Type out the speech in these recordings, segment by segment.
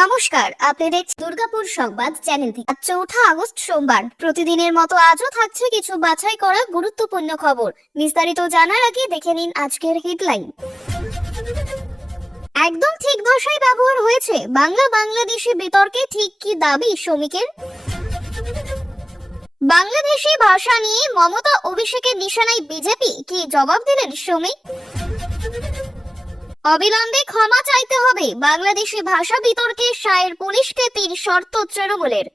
নমস্কার, আপনি দেখছেন দুর্গাপুর সংবাদ চ্যানেলটি। 4 আগস্ট সোমবার প্রতিদিনের মতো আজও থাকছে কিছু বাছাই করা গুরুত্বপূর্ণ খবর। বিস্তারিত জানার আগে দেখে নিন আজকের হেডলাইন। একদম ঠিক ভাষায় ব্যবহার হয়েছে বাংলাদেশি বিতর্কে ঠিক কি দাবি শ্রমিকের? বাংলাদেশি ভাষা নিয়ে মমতা অভিষেকের নিশানায় বিজেপি, কি জবাব দিলেন শ্রমিক? অবিলম্বে ক্ষমা চাইতে হবে বাংলাদেশি ভাষা বিতর্কে শায়ের পুলিশকে 3 শর্ত তৃণমূলের।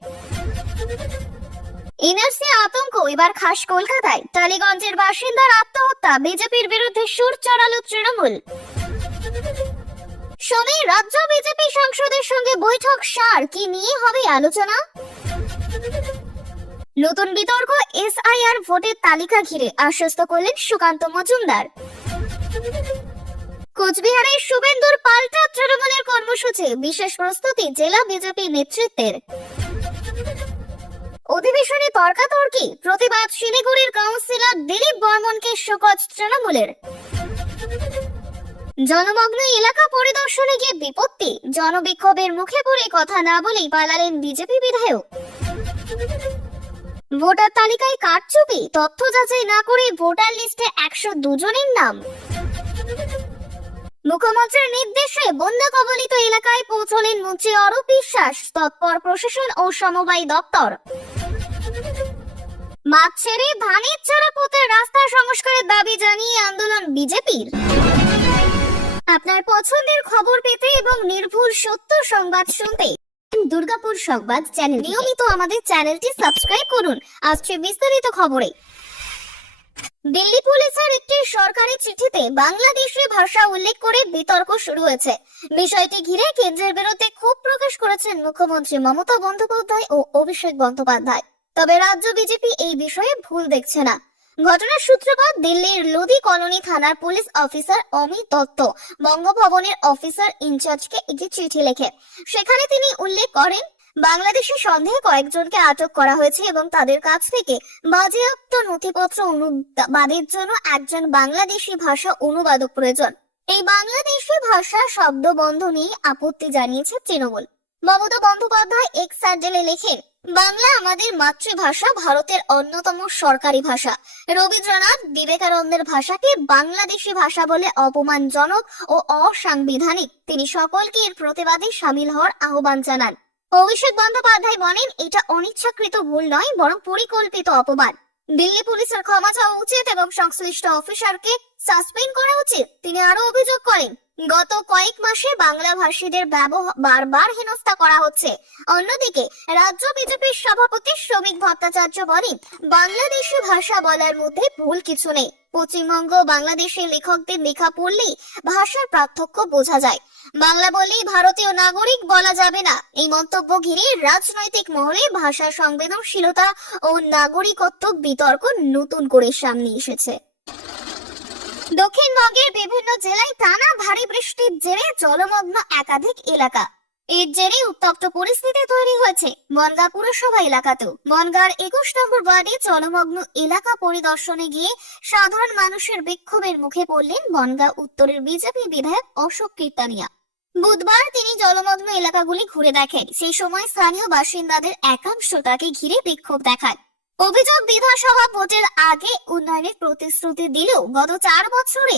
এনআরসি আতঙ্ক এবার খাস কলকাতায়, টালিগঞ্জের বাসিন্দার আত্মহত্যা, বিজেপির বিরুদ্ধে সুর চড়ালো তৃণমূল। সোমে রাজ্য বিজেপি সাংসদের সঙ্গে বৈঠক, সার কি নিয়ে হবে আলোচনা? নতুন বিতর্ক এসআইআর ভোটের তালিকা ঘিরে, আশ্বস্ত করলেন সুকান্ত মজুমদার। কোচবিহারের শুভেন্দুর পাল্টা তৃণমূলের কর্মসূচি, বিশেষ প্রস্তুতি জেলা বিজেপি নেতৃত্বের। অধিবেশনে তর্কাতর্কি, প্রতিবাদ শিলিগুড়ির কাউন্সিলর দিলীপ বর্মনকে শোকজ তৃণমূলের। জনমগ্ন এলাকা পরিদর্শনে গিয়ে বিপত্তি, জনবিক্ষোভের মুখে পড়ে কথা না বলেই পালালেন বিজেপি বিধায়ক। ভোটার তালিকায় কারচুপি, তথ্য যাচাই না করে ভোটার লিস্টে 102 জনের নাম। মুখ্যমন্ত্রীর নির্দেশে বন্যা কবলিত এলাকায় পৌঁছলেন মন্ত্রী অরূপ বিশ্বাস, তৎপর প্রশাসন ও সমবায় দপ্তর। মাঠ ছেড়ে ধানের চারা পোঁতে রাস্তা সংস্কারের দাবি জানিয়ে আন্দোলন বিজেপির। আপনার পছন্দের খবর পেতে এবং নির্ভুল সত্য সংবাদ শুনতে দুর্গাপুর সংবাদ চ্যানেল নিয়মিত আমাদের চ্যানেলটি সাবস্ক্রাইব করুন। আসছে বিস্তারিত খবরে। দিল্লি পুলিশের একটি সরকারি চিঠিতে বাংলাদেশি ভাষা উল্লেখ করে বিতর্ক শুরু হয়েছে। বিষয়টি ঘিরে কেন্দ্রের বিরুদ্ধে ক্ষোভ প্রকাশ করেছেন মুখ্যমন্ত্রী মমতা বন্দ্যোপাধ্যায় ও অভিষেক বন্দ্যোপাধ্যায়। তবে রাজ্য বিজেপি এই বিষয়ে ভুল দেখছে না। ঘটনার সূত্রপাত দিল্লির লোধি কলোনি থানার পুলিশ অফিসার অমিত দত্ত বঙ্গভবনের অফিসার ইনচার্জকে একটি চিঠি লেখে। সেখানে তিনি উল্লেখ করেন, বাংলাদেশের সন্দেহে কয়েকজনকে আটক করা হয়েছে এবং তাদের কাছ থেকে বাজেয়াপ্ত নথিপত্র অনুবাদের জন্য একজন বাংলাদেশি ভাষা অনুবাদক প্রয়োজন। এই বাংলাদেশি ভাষা শব্দ বন্ধ নিয়ে আপত্তি জানিয়েছে তৃণমূল। মমতা বন্দ্যোপাধ্যায় এক্স হ্যান্ডেলে লেখেন, বাংলা আমাদের মাতৃভাষা, ভারতের অন্যতম সরকারি ভাষা। রবীন্দ্রনাথ বিবেকানন্দের ভাষাকে বাংলাদেশি ভাষা বলে অপমানজনক ও অসাংবিধানিক। তিনি সকলকে এর প্রতিবাদে সামিল হওয়ার আহ্বান জানান। অভিষেক বন্দ্যোপাধ্যায় বলেন, এটা অনিচ্ছাকৃত ভুল নয়, বরং পরিকল্পিত অপমান। দিল্লি পুলিশের ক্ষমা চাওয়া উচিত এবং সংশ্লিষ্ট অফিসারকে সাসপেন্ড করা উচিত। তিনি আরো অভিযোগ করেন, গত কয়েক মাসে বাংলা ভাষীদের বারবার হেনস্থা করা হচ্ছে। অন্যদিকে রাজ্য বিজেপির সভাপতি শ্রমিক ভট্টাচার্য বলেন, বাংলাদেশি ভাষা বলার মধ্যে ভুল কিছু নেই। পশ্চিমবঙ্গ বাংলাদেশের লেখকদের লেখা পড়লেই ভাষার পার্থক্য বোঝা যায়। বাংলা বলেই ভারতীয় নাগরিক বলা যাবে না। এই মন্তব্য ঘিরে রাজনৈতিক মহলে ভাষা সংবেদনশীলতা ও নাগরিকত্ব বিতর্ক নতুন করে সামনে এসেছে। দক্ষিণবঙ্গের বিভিন্ন জেলায় টানা ভারী বৃষ্টির জেরে জলমগ্ন একাধিক এলাকা। এর জেরে উত্তপ্ত পরিস্থিতি তৈরি হয়েছে বনগাঁ পুরসভা এলাকাতেও। বনগাঁর 21 নম্বর ওয়ার্ডে জলমগ্ন এলাকা পরিদর্শনে গিয়ে সাধারণ মানুষের বিক্ষোভের মুখে পড়লেন বনগাঁ উত্তরের বিজেপি বিধায়ক অশোক কীর্তানিয়া। বুধবার তিনি জলমগ্ন এলাকাগুলি ঘুরে দেখেন। সেই সময় স্থানীয় বাসিন্দাদের একাংশ তাকে ঘিরে বিক্ষোভ দেখায়। অভিযোগ, বিধানসভা ভোটের আগে উন্নয়নের প্রতিশ্রুতি দিলেও গত 4 বছরে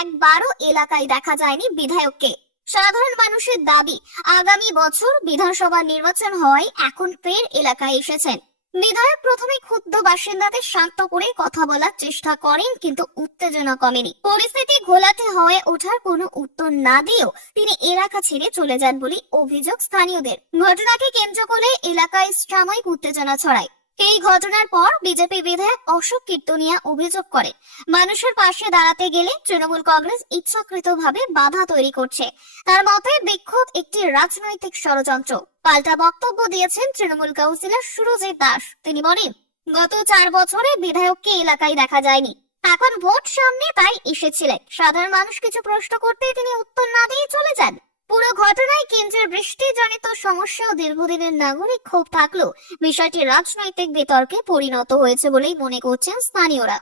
একবারও এলাকায় দেখা যায়নি বিধায়ককে। সাধারণ মানুষের দাবি, আগামী বছর বিধানসভা নির্বাচন হওয়ায় এখন ফের এলাকায় এসেছেন। বিধায়ক প্রথমে ক্ষুব্ধ বাসিন্দাদের শান্ত করে কথা বলার চেষ্টা করেন, কিন্তু উত্তেজনা কমেনি। পরিস্থিতি ঘোলাটে হয়ে ওঠার কোনো উত্তর না দিয়েও তিনি এলাকা ছেড়ে চলে যান বলে অভিযোগ স্থানীয়দের। ঘটনাকে কেন্দ্র করে এলাকায় সাময়িক উত্তেজনা ছড়ায়। এই ঘটনার পর বিজেপি বিধায়ক অশোক কীর্তনিয়া অভিযোগ করে, মানুষের পাশে দাঁড়াতে গেলে তৃণমূল কংগ্রেস ইচ্ছাকৃতভাবে বাধা তৈরি করছে। তার মতে বিক্ষোভ একটি রাজনৈতিক ষড়যন্ত্র। পাল্টা বক্তব্য দিয়েছেন তৃণমূল কাউন্সিলর সুরজিৎ দাস। তিনি বলেন, গত 4 বছরে বিধায়ককে এলাকায় দেখা যায়নি, এখন ভোট সামনে তাই এসেছিলেন। সাধারণ মানুষ কিছু প্রশ্ন করতে তিনি উত্তর না দিয়ে চলে যান। পুরো ঘটনায় কেন্দ্রের বৃষ্টিজনিত সমস্যা ও দীর্ঘদিনের নাগরিক ক্ষোভ থাকলেও বিষয়টি রাজনৈতিক বিতর্কে পরিণত হয়েছে বলেই মনে করছেন স্থানীয়রা।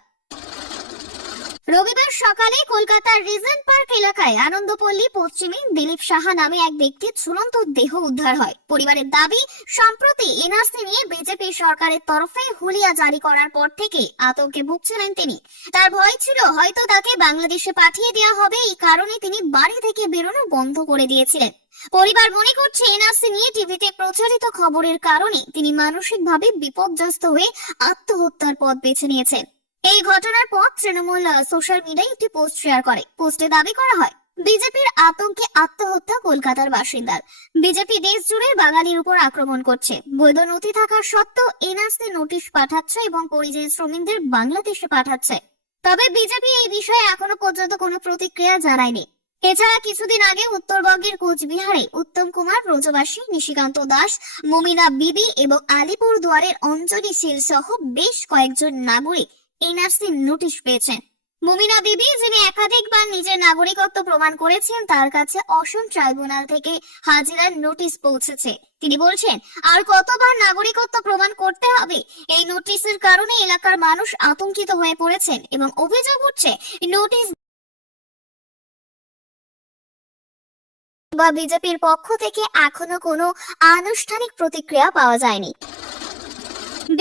রবিবার সকালে কলকাতার রিজেন্ট পার্ক এলাকায় আনন্দপল্লী পশ্চিমে দিলীপ সাহা নামে এক ব্যক্তির ঝুলন্ত দেহ উদ্ধার হয়। পরিবারের দাবি, সম্প্রতি এনআরসি নিয়ে বিজেপি সরকারের তরফে হুলিয়া জারি করার পর থেকে আতঙ্কে ভুগছিলেন তিনি। তার ভয় ছিল হয়তো তাকে বাংলাদেশে পাঠিয়ে দেওয়া হবে, এই কারণে তিনি বাড়ি থেকে বেরোনো বন্ধ করে দিয়েছিলেন। পরিবার মনে করছে এনআরসি নিয়ে টিভিতে প্রচারিত খবরের কারণে তিনি মানসিকভাবে বিপর্যস্ত হয়ে আত্মহত্যার পথ বেছে নিয়েছেন। এই ঘটনার পর তৃণমূল সোশ্যাল মিডিয়ায় একটি পোস্ট শেয়ার করে। পোস্টে দাবি করা হয়, বিজেপির আতঙ্কে আত্মহত্যা কলকাতার বাসিন্দার। বিজেপি দেশ জুড়ে বাঙালির উপর আক্রমণ করছে, বৈধ নথি থাকা সত্ত্বেও এনআরসি নোটিশ পাঠাচ্ছে এবং পরিযায়ী শ্রমিকদের বাংলাদেশে পাঠাচ্ছে। তবে বিজেপি এই বিষয়ে এখনো পর্যন্ত কোনো প্রতিক্রিয়া জানায়নি। এছাড়া কিছুদিন আগে উত্তরবঙ্গের কোচবিহারে উত্তম কুমার, ব্রজবাসী, নিশিকান্ত দাস, মমিনা বিবি এবং আলিপুর দুয়ারের অঞ্জলি শীল সহ বেশ কয়েকজন নাগরিক এনআরসি নোটিশ পেয়েছেন। মমিনা বিবি, যিনি একাধিকবার নিজের নাগরিকত্ব প্রমাণ করেছেন, তার কাছে অসম ট্রাইব্যুনাল থেকে হাজিরার নোটিশ পৌঁছেছে। তিনি বলছেন, আর কতবার নাগরিকত্ব প্রমাণ করতে হবে? এই নোটিশের কারণে এলাকার মানুষ আতঙ্কিত হয়ে পড়েছেন এবং অভিযোগ উঠছে নোটিশ বা বিজেপির পক্ষ থেকে এখনো কোনো আনুষ্ঠানিক প্রতিক্রিয়া পাওয়া যায়নি।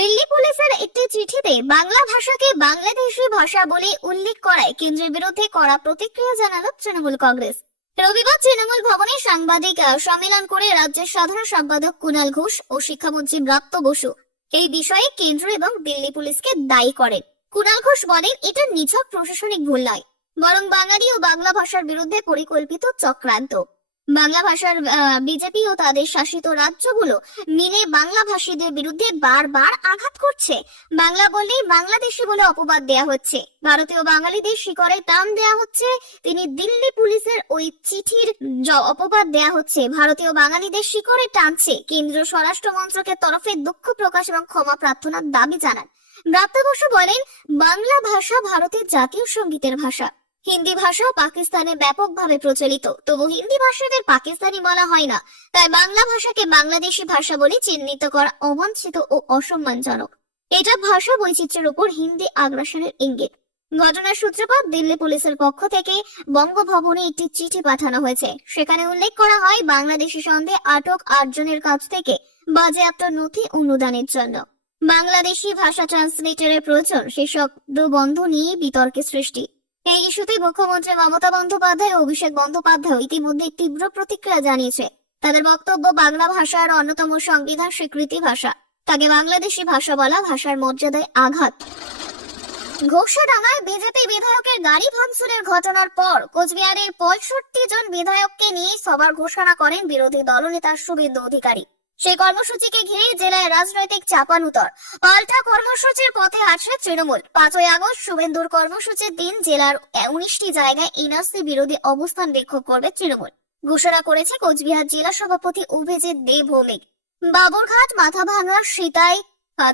দিল্লি পুলিশের একটি চিঠিতে বাংলা ভাষাকে বাংলাদেশি ভাষা বলে উল্লেখ করায় কেন্দ্রের বিরুদ্ধে কড়া প্রতিক্রিয়া জানালো তৃণমূল কংগ্রেস। রবিবার তৃণমূল ভবনে সাংবাদিক সম্মেলন করে রাজ্যের সাধারণ সম্পাদক কুণাল ঘোষ ও শিক্ষামন্ত্রী ব্রাত্য বসু এই বিষয়ে কেন্দ্র এবং দিল্লি পুলিশকে দায়ী করেন। কুণাল ঘোষ বলেন, এটা নিছক প্রশাসনিক ভুল নয়, বরং বাঙালি ও বাংলা ভাষার বিরুদ্ধে পরিকল্পিত চক্রান্ত। বাংলা ভাষার বিজেপি ও তাদের শাসিত রাজ্যগুলো মিলে বাংলা ভাষীদের বিরুদ্ধে বারবার আঘাত করছে। বাংলা বললেই বাংলাদেশি বলে অপবাদ দেয়া হচ্ছে, ভারতীয় বাঙালিদের শিকড়ে টান দেয়া হচ্ছে। তিনি দিল্লি পুলিশের ওই চিঠির অপবাদ দেয়া হচ্ছে ভারতীয় বাঙালিদের শিকড়ে টানছে। কেন্দ্রীয় স্বরাষ্ট্র মন্ত্রকের তরফে দুঃখ প্রকাশ এবং ক্ষমা প্রার্থনার দাবি জানান। ব্রাত্য বসু বলেন, বাংলা ভাষা ভারতের জাতীয় সঙ্গীতের ভাষা। হিন্দি ভাষাও পাকিস্তানে ব্যাপকভাবে প্রচলিত, তবু হিন্দি ভাষীদের পাকিস্তানি বলা হয় না। তাই বাংলা ভাষাকে বাংলাদেশি ভাষা বলে চিহ্নিত করা অবাঞ্ছিত ও অসম্মানজনক। এটা ভাষা বৈচিত্র্যের উপর হিন্দি আগ্রাসনের ইঙ্গিত। ঘটনার সূত্রপাত দিল্লি পুলিশের পক্ষ থেকে বঙ্গভবনে একটি চিঠি পাঠানো হয়েছে। সেখানে উল্লেখ করা হয়, বাংলাদেশি সন্দেহে আটক 8 জনের কাছ থেকে বাজেয়াপ্ত নথি অনুদানের জন্য বাংলাদেশি ভাষা ট্রান্সলেটরের প্রয়োজন, সেসব বন্ধ নিয়ে বিতর্কের সৃষ্টি। এই ইস্যুতে মুখ্যমন্ত্রী মমতা বন্দ্যোপাধ্যায় ও অভিষেক বন্দ্যোপাধ্যায় ইতিমধ্যে তীব্র প্রতিক্রিয়া জানিয়েছে। তাদের বক্তব্য, বাংলা ভাষার অন্যতম সংবিধান স্বীকৃতি ভাষা, তাকে বাংলাদেশি ভাষা বলা ভাষার মর্যাদায় আঘাত। ঘোষাডাঙ্গায় বিজেপি বিধায়কের গাড়ি ভাঙচুরের ঘটনার পর কোচবিহারের 65 জন বিধায়ককে নিয়ে সভার ঘোষণা করেন বিরোধী দলনেতা শুভেন্দু অধিকারী। সেই কর্মসূচিকে ঘিরে জেলায় রাজনৈতিক চাপানুতর। পাল্টা কর্মসূচির পথে আছে তৃণমূল। 5ই আগস্ট শুভেন্দুর কর্মসূচির দিন জেলার 19টি জায়গায় এনআরসি বিরোধী অবস্থান বিক্ষোভ করবে তৃণমূল ঘোষণা করেছে কোচবিহার জেলা সভাপতি অভিজিৎ দে ভৌমিক। বাবুরঘাট, মাথাভাঙা, সিতাই,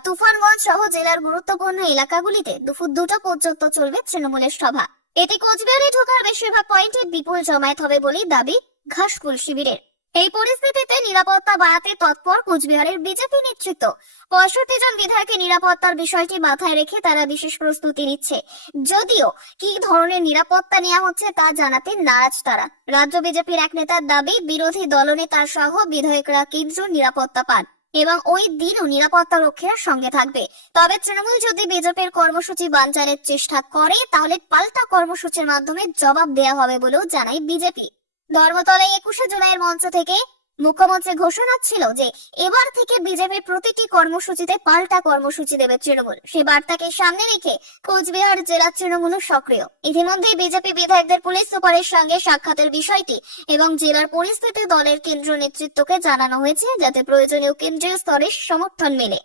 তুফানগঞ্জ সহ জেলার গুরুত্বপূর্ণ এলাকাগুলিতে দুপুর 2টা পর্যন্ত চলবে তৃণমূলের সভা। এতে কোচবিহারে ঢোকার বেশিরভাগ পয়েন্টে বিপুল জমায়েত হবে বলে দাবি ঘাসফুল শিবিরের। এই পরিস্থিতিতে নিরাপত্তা বাড়াতে তৎপর কোচবিহারের বিজেপি নেতৃত্ব। 65 জন বিধায়কের নিরাপত্তার বিষয়টি মাথায় রেখে তারা বিশেষ প্রস্তুতি নিচ্ছে। যদিও কি ধরনের নিরাপত্তা নেওয়া হচ্ছে তা জানাতে নারাজ তারা। রাজ্য বিজেপির এক নেতার দাবি, বিরোধী দলনেতা সহ বিধায়করা কেন্দ্রীয় নিরাপত্তা পান এবং ওই দিনও নিরাপত্তা রক্ষীরা সঙ্গে থাকবে। তবে তৃণমূল যদি বিজেপির কর্মসূচি বানচালের চেষ্টা করে, তাহলে পাল্টা কর্মসূচির মাধ্যমে জবাব দেওয়া হবে বলেও জানায় বিজেপি। ধর্মতলায় 21শে জুলাইয়ের মঞ্চ থেকে মুখ্যমন্ত্রী ঘোষণা ছিল যে এবার থেকে বিজেপির প্রতিটি কর্মসূচিতে পাল্টা কর্মসূচি দেবে তৃণমূল। সে বার্তাকে সামনে রেখে কোচবিহার জেলা তৃণমূল সক্রিয়। ইতিমধ্যে বিজেপি বিধায়কদের পুলিশ সুপারের সঙ্গে সাক্ষাতের বিষয়টি এবং জেলার পরিস্থিতি দলের কেন্দ্রীয় নেতৃত্বকে জানানো হয়েছে, যাতে প্রয়োজনীয় কেন্দ্রীয় স্তরের সমর্থন মেলে।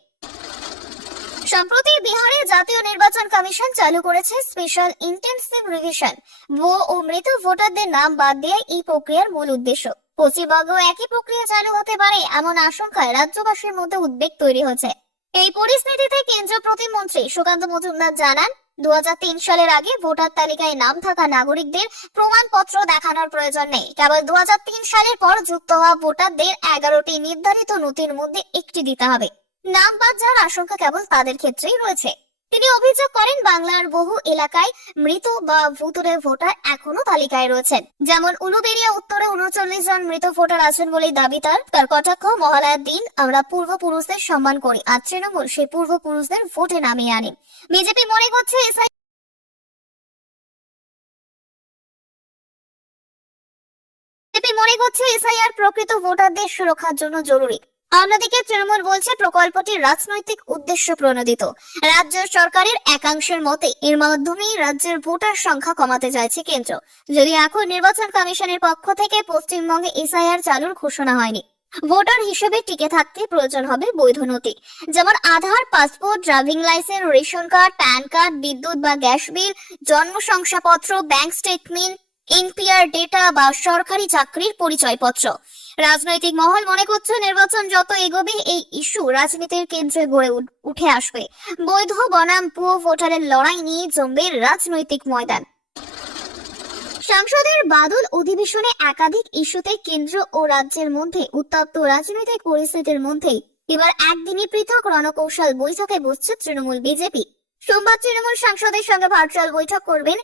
সম্প্রতি বিহারে জাতীয় নির্বাচন কমিশন চালু করেছে স্পেশাল ইন্টেনসিভ রিভিশন। ভুয়ো ও মৃত ভোটারদের নাম বাদ দেওয়াই এই প্রক্রিয়ার মূল উদ্দেশ্য। পশ্চিমবঙ্গেও একই প্রক্রিয়া চালু হতে পারে এমন আশঙ্কায় রাজ্যবাসীর মধ্যে উদ্বেগ তৈরি হচ্ছে। এই পরিস্থিতিতে কেন্দ্রীয় প্রতিমন্ত্রী সুকান্ত মজুমদার জানান, 2003 সালের আগে ভোটার তালিকায় নাম থাকা নাগরিকদের প্রমাণপত্র দেখানোর প্রয়োজন নেই। কেবল 2003 সালের পর যুক্ত হওয়া ভোটারদের 11টি নির্ধারিত নথির মধ্যে একটি দিতে হবে। নাম বাদ যাওয়ার আশঙ্কা কেবল তাদের ক্ষেত্রেই রয়েছে। তিনি অভিযোগ করেন বাংলার বহু এলাকায় মৃত বা ভুতুড়ে ভোটার এখনো তালিকায় রয়েছেন। যেমন উলুবেড়িয়া উত্তরে 39 জন মৃত ভোটার আছেন বলেই দাবি তার কটাক্ষ, মহালয়ার দিন আমরা পূর্বপুরুষদের সম্মান করি, আর তৃণমূল সেই পূর্বপুরুষদের ভোটে নামিয়ে আনে। বিজেপি মনে করছে এসআইআর প্রকৃত ভোটারদের সুরক্ষার জন্য জরুরি। অন্যদিকে তৃণমূল বলছে প্রকল্পটি রাজনৈতিক উদ্দেশ্য প্রণোদিত। রাজ্য সরকারের একাংশের মতে এর মাধ্যমেই রাজ্যের ভোটার সংখ্যা কমাতে চাইছে কেন্দ্র। যদি এখন নির্বাচন কমিশনের পক্ষ থেকে পশ্চিমবঙ্গে এসআইআর চালুর ঘোষণা হয়নি, ভোটার হিসেবে টিকে থাকতে প্রয়োজন হবে বৈধ নথি, যেমন Aadhaar, passport, driving licence, ration card, PAN card, বিদ্যুৎ বা গ্যাস বিল, জন্ম শংসাপত্র, ব্যাংক স্টেটমেন্ট, এনপিআর ডেটা বা সরকারি চাকরির পরিচয়পত্র। রাজনৈতিক মহল মনে করছে নির্বাচন যত এগোবে এই ইস্যু রাজনীতির কেন্দ্রে গড়ে উঠে আসবে। বৈধ বনাম ভুয়ো ভোটারের লড়াই নিয়ে জমবে রাজনৈতিক ময়দান। সংসদের বাদল অধিবেশনে একাধিক ইস্যুতে কেন্দ্র ও রাজ্যের মধ্যে উত্তপ্ত রাজনৈতিক পরিস্থিতির মধ্যে এবার একদিনই পৃথক রণকৌশল বৈঠকে বসছে তৃণমূল বিজেপি। সোমবার তৃণমূল সাংসদের সঙ্গে ভার্চুয়াল বৈঠক করবেন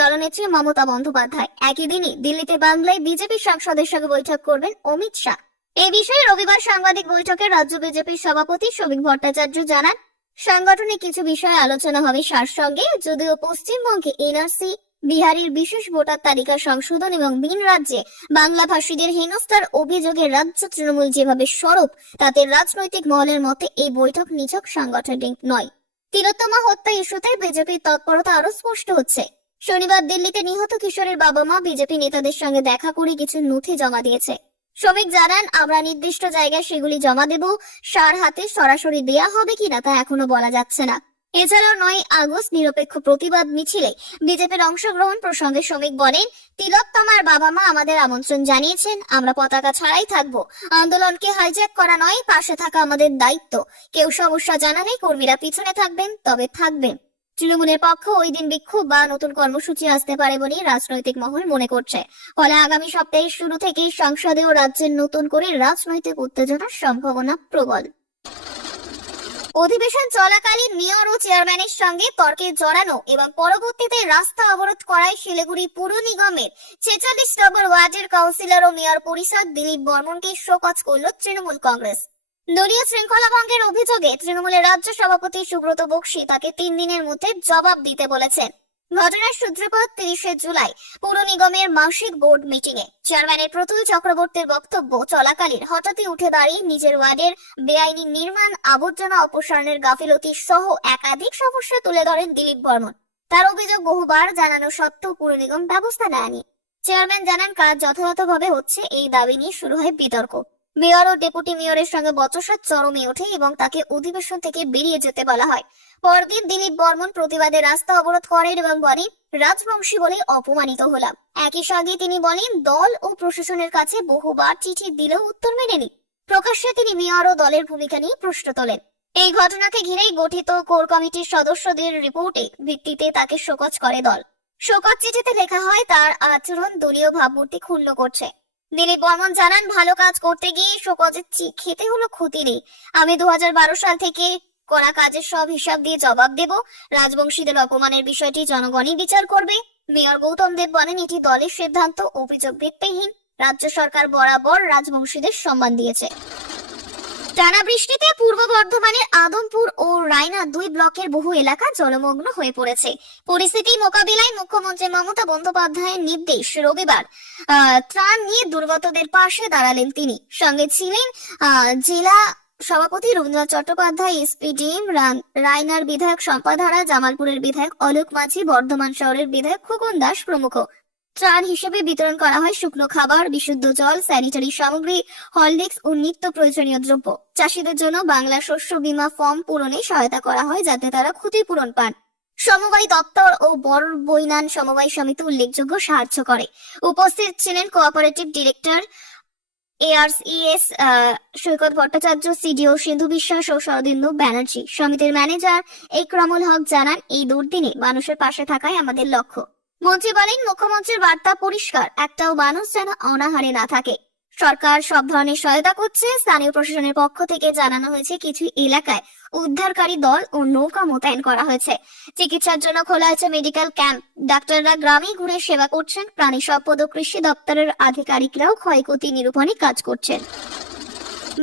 দলনেত্রী মমতা বন্দ্যোপাধ্যায়। একই দিনই দিল্লিতে বাংলায় বিজেপি সাংসদের সঙ্গে বৈঠক করবেন অমিত শাহ। এই বিষয়ে রবিবার সাংবাদিক বৈঠকে রাজ্য বিজেপির সভাপতি শ্রমিক ভট্টাচার্য জানান, সাংগঠনিক কিছু বিষয়ে আলোচনা হবে শাহর সঙ্গে। যদিও পশ্চিমবঙ্গে এনআরসি, বিহারের বিশেষ ভোটার তালিকা সংশোধন এবং ভিন রাজ্যে বাংলাভাষীদের হেনস্থার অভিযোগে রাজ্য তৃণমূল যেভাবে সরব, তাতে রাজনৈতিক মহলের মতে এই বৈঠক নিছক সাংগঠনিক নয়। তিলোত্তমা হত্যা ইস্যুতে বিজেপির তৎপরতা আরো স্পষ্ট হচ্ছে। শনিবার দিল্লিতে নিহত কিশোরের বাবা মা বিজেপি নেতাদের সঙ্গে দেখা করে কিছু নথি জমা দিয়েছে। শ্রমিক জানান, আমরা নির্দিষ্ট জায়গায় সেগুলি জমা দেব, সার হাতে সরাসরি দেয়া হবে কিনা তা এখনো বলা যাচ্ছে না। এছাড়াও 9 আগস্ট নিরপেক্ষ প্রতিবাদ মিছিলে বিজেপির অংশগ্রহণ প্রসঙ্গে শ্রমিক বলেন, তিলোত্তমার বাবা মা আমাদের আমন্ত্রণ জানিয়েছেন, আমরা পতাকা ছাড়াই থাকবো। আন্দোলনকে হাইজ্যাক করা নয়, পাশে থাকা আমাদের দায়িত্ব। কেউ সমস্যা জানালে কর্মীরা পিছনে থাকবেন, তবে থাকবেন। তৃণমূলের পক্ষে ওই দিন বিক্ষোভ বা নতুন কর্মসূচি আসতে পারে বলে রাজনৈতিক মহল মনে করছে। ফলে আগামী সপ্তাহের শুরু থেকেই সংসদে ও রাজ্যের নতুন করে রাজনৈতিক উত্তেজনার সম্ভাবনা প্রবল। অধিবেশন চলাকালীন মেয়র ও চেয়ারম্যানের সঙ্গে তর্কে জড়ানো এবং পরবর্তীতে রাস্তা অবরোধ করায় শিলিগুড়ি পুর নিগমের 46 নম্বর ওয়ার্ডের কাউন্সিলর ও মেয়র পরিষদ দিলীপ বর্মনকে শোকজ করল তৃণমূল কংগ্রেস। দলীয় শৃঙ্খলা ভঙ্গের অভিযোগে তৃণমূলের রাজ্য সভাপতি সুব্রত বক্সী তাকে 3 দিনের মধ্যে জবাব দিতে বলেছেন। ঘটনার সূত্রপাত 30 জুলাই পুর নিগমের মাসিক বোর্ড মিটিং এ। চেয়ারম্যানের প্রতুল চক্রবর্তীর বক্তব্য চলাকালীন হঠাৎই উঠে দাঁড়িয়ে নিজের ওয়ার্ডের বেআইনি নির্মাণ, আবর্জনা অপসারণের গাফিলতি সহ একাধিক সমস্যা তুলে ধরেন দিলীপ বর্মন। তার অভিযোগ, বহুবার জানানো সত্ত্বেও পুর নিগম ব্যবস্থা নেয়নি। চেয়ারম্যান জানান, কাজ যথাযথভাবে হচ্ছে, এই দাবি নিয়ে শুরু হয় বিতর্ক। মেয়র ও ডেপুটি মেয়রের সঙ্গে বচসার চরমে ওঠে এবং তাকে অধিবেশন থেকে বেরিয়ে যেতে বলা হয়। পরদিন দিলীপ বর্মন প্রতিবাদে রাস্তা অবরোধ করেন এবং বলেন, রাজবংশী বলে অপমানিত হলাম। একই সঙ্গে তিনি বলেন, দল ও প্রশাসনের কাছে বহুবার চিঠি দিলেও উত্তর মেলেনি। প্রকাশ্যে তিনি মেয়র ও দলের ভূমিকা নিয়ে প্রশ্ন তোলেন। এই ঘটনাকে ঘিরেই গঠিত কোর কমিটির সদস্যদের রিপোর্টে ভিত্তিতে তাকে শোকজ করে দল। শোকজ চিঠিতে লেখা হয়, তার আচরণ দলীয় ভাবমূর্তি ক্ষুণ্ণ করছে। দিলীপ বর্মন জানান, ভালো কাজ করতে গিয়ে শোকজের খেতে হলো ক্ষতি নেই। আমি 2012 সাল থেকে করা কাজের সব হিসাব দিয়ে জবাব দেব। রাজবংশীদের অপমানের বিষয়টি জনগণই বিচার করবে। মেয়র গৌতম দেব বলেন, এটি দলের সিদ্ধান্ত, অভিযোগ ভিত্তিহীন। রাজ্য সরকার বরাবর রাজবংশীদের সম্মান দিয়েছে। টানা বৃষ্টিতে পূর্ব বর্ধমানের আদমপুর ও রায়না 2 ব্লকের বহু এলাকা জলমগ্ন হয়ে পড়েছে। পরিস্থিতি মোকাবিলায় মুখ্যমন্ত্রী মমতা বন্দ্যোপাধ্যায়ের নির্দেশ, রবিবার ত্রাণ নিয়ে দুর্গতদের পাশে দাঁড়ালেন তিনি। সঙ্গে ছিলেন জেলা সভাপতি রবীন্দ্রনাথ চট্টোপাধ্যায়, এসপিডিএম রায়নার বিধায়ক শম্পা ধারা, জামালপুরের বিধায়ক অলোক মাঝি, বর্ধমান শহরের বিধায়ক খোকন দাস প্রমুখ। ত্রাণ হিসেবে বিতরণ করা হয় শুকনো খাবার, বিশুদ্ধ জল, স্যানিটারি সামগ্রী, হরলিক্স ও নিত্য প্রয়োজনীয় দ্রব্য। চাষিদের জন্য বাংলা শস্য বীমা ফর্ম পূরণে সহায়তা করা হয়, যাতে তারা ক্ষতিপূরণ পান। সমবায় দপ্তর ও বরবৈনান সমবায় সমিতি উল্লেখযোগ্য সাহায্য করে। উপস্থিত ছিলেন কোঅপারেটিভ ডিরেক্টর ARCS সৈকত ভট্টাচার্য, সিডিও সিন্ধু বিশ্বাস ও শরদিন্দু ব্যানার্জি। সমিতির ম্যানেজার একরামুল হক জানান, এই দুর্দিনে মানুষের পাশে থাকাই আমাদের লক্ষ্য। মন্ত্রী বলেন, মুখ্যমন্ত্রীর বার্তা পরিষ্কার, একটাও মানুষ যেন অনাহারে না থাকে। সরকার সব ধরনের সহায়তা করছে। স্থানীয় প্রশাসনের পক্ষ থেকে জানানো হয়েছে কিছু এলাকায় উদ্ধারকারী দল ও নৌকা মোতায়েন করা হয়েছে। চিকিৎসার জন্য খোলা হয়েছে মেডিকেল ক্যাম্প। ডাক্তাররা গ্রামে ঘুরে সেবা করছেন। প্রাণী সম্পদ ও কৃষি দপ্তরের আধিকারিকরাও ক্ষয়ক্ষতি নিরূপণে কাজ করছেন।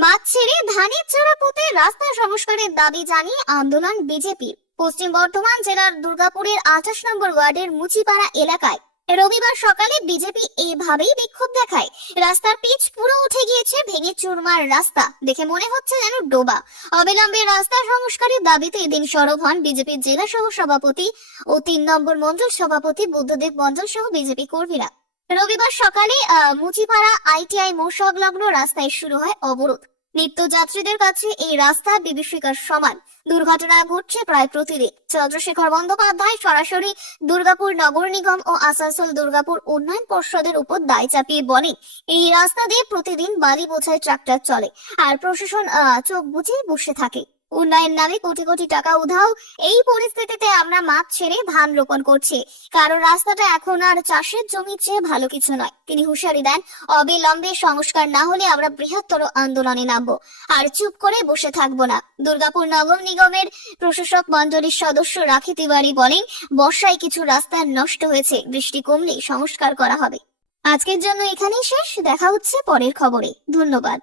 মাছ ছেড়ে ধানের চারা পুঁতে রাস্তা সংস্কারের দাবি জানিয়ে আন্দোলন বিজেপির। পশ্চিম বর্ধমান জেলার দুর্গাপুরের 28 নম্বর ওয়ার্ডের মুচিপাড়া এলাকায় রবিবার সকালে বিজেপি এভাবেই বিক্ষোভ দেখায়। রাস্তার পিচ পুরো উঠে গিয়েছে, ভেঙে চুরমার রাস্তা, দেখে মনে হচ্ছে যেন ডোবা। অবিলম্বে রাস্তা সংস্কারের দাবিতে এদিন সরব হন বিজেপির জেলা সহ সভাপতি ও 3 নম্বর মণ্ডল সভাপতি বুদ্ধদেব মণ্ডল সহ বিজেপি কর্মীরা। রবিবার সকালে মুচিপাড়া ITI মোড় সংলগ্ন রাস্তায় শুরু হয় অবরোধ। নিত্যযাত্রীদের কাছে এই রাস্তা বিভীষিকার সমান। দুর্ঘটনা ঘটছে প্রায় প্রতিদিন। চন্দ্রশেখর বন্দ্যোপাধ্যায় সরাসরি দুর্গাপুর নগর নিগম ও আসানসোল দুর্গাপুর উন্নয়ন পর্ষদের উপর দায় চাপিয়ে বলেন, এই রাস্তা দিয়ে প্রতিদিন বালি বোঝাই ট্রাক্টর চলে, আর প্রশাসন চোখ বুজে বসে থাকে। উন্নয়ন নামে কোটি কোটি টাকা উধাও। এই পরিস্থিতিতে আমরা মাঠ ছেড়ে ধান রোপণ করছি, কারণ রাস্তাটা এখন আর চাষের জমির চেয়ে ভালো কিছু নয়। তিনি হুঁশিয়ারি দেন, অবিলম্বে সংস্কার না হলে আমরা বৃহত্তর আন্দোলনে নামবো, আর চুপ করে বসে থাকবো না। দুর্গাপুর নগর নিগমের প্রশাসক মন্ডলীর সদস্য রাখি তিওয়ারি বলেন, বর্ষায় কিছু রাস্তা নষ্ট হয়েছে, বৃষ্টি কমলে সংস্কার করা হবে। আজকের জন্য এখানেই শেষ। দেখা হচ্ছে পরের খবরে। ধন্যবাদ।